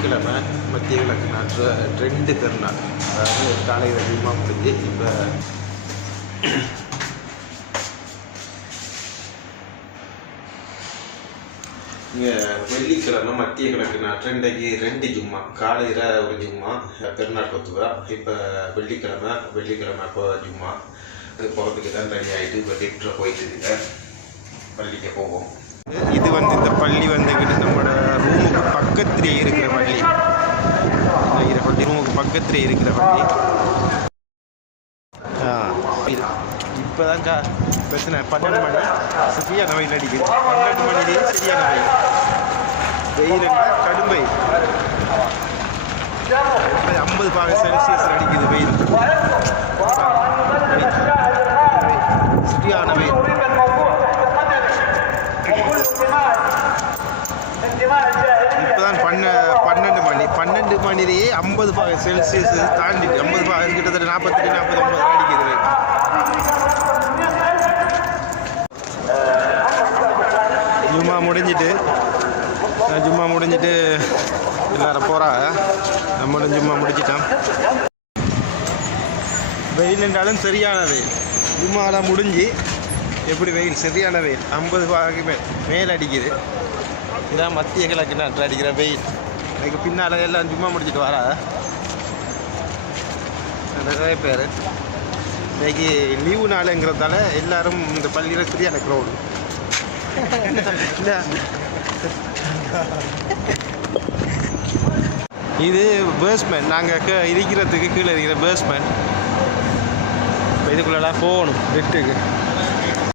சனிக்கிழமை மத்திய கிழக்கு நாட்டு ரெண்டு பெருநாள் அதாவது காலையில் அதிகமாக முடிஞ்சு இப்போ இங்கே வெள்ளிக்கிழமை மத்திய கிழக்கு நாட்டு இன்றைக்கு ரெண்டு ஜும்மா காலையில் ஒரு ஜும்மா பெருநாள் கொத்துவா இப்போ வெள்ளிக்கிழமை வெள்ளிக்கிழமை அப்போ ஜும்மா. அது போகிறதுக்கு தான் ரெடி ஆகிட்டு இப்போ லிஃப்ட்டில் போயிட்டு இருக்கேன். பள்ளிக்கு போவோம். இது வந்து இந்த பள்ளி வந்துக்கிட்டு நம்மளோட ரூமுக்கு பக்கத்துலேயே இருக்கிற பள்ளி இந்த பள்ளி ரூமுக்கு பக்கத்தில் இருக்கிற வண்டி. ஆ இப்போ தான் கா பிரச்சனை. பன்னெண்டு மணி. சரியான வெயில் அடிக்குது பன்னெண்டு மணிலேயே சரியான வெயில் வெயில் கடும்பை ஐம்பது பாக செல்சியஸ் அடிக்குது வெயில். சரியான வெயில் இப்போதான் பன்ன பன்னெண்டு மணி பன்னெண்டு ஐம்பது செல்சியஸ் தாண்டி ஐம்பது கிட்டத்தட்ட நாற்பத்தெட்டு நாற்பது ஒன்பது அடிக்குது ஜும்மா முடிஞ்சிட்டு ஜும்மா முடிஞ்சிட்டு எல்லாரும் போகிறாங்க நம்மளும் ஜும்மா முடிச்சிட்டோம். வெயில் என்றாலும் சரியானது. ஜும்மாலாம் முடிஞ்சு எப்படி வெயில் சரியான வெயில் ஐம்பது பாகைக்கு மேல் மேல் அடிக்குது இதான் மத்திய கிழக்கு நாட்டில் அடிக்கிற வெயில். இதுக்கு பின்னால் எல்லாம் சும்மா முடிச்சிட்டு வரா நிறைய பேர். இன்னைக்கு லீவு நாளுங்கிறதால எல்லாரும் இந்த பள்ளியில் ஃப்ரீ எனக்கு ரோடு இது பேஸ்மெண்ட் நாங்கள் இருக்கிறதுக்கு கீழே இருக்கிற பேஸ்மெண்ட் இப்போ இதுக்குள்ளெல்லாம் போகணும் வெட்டுக்கு.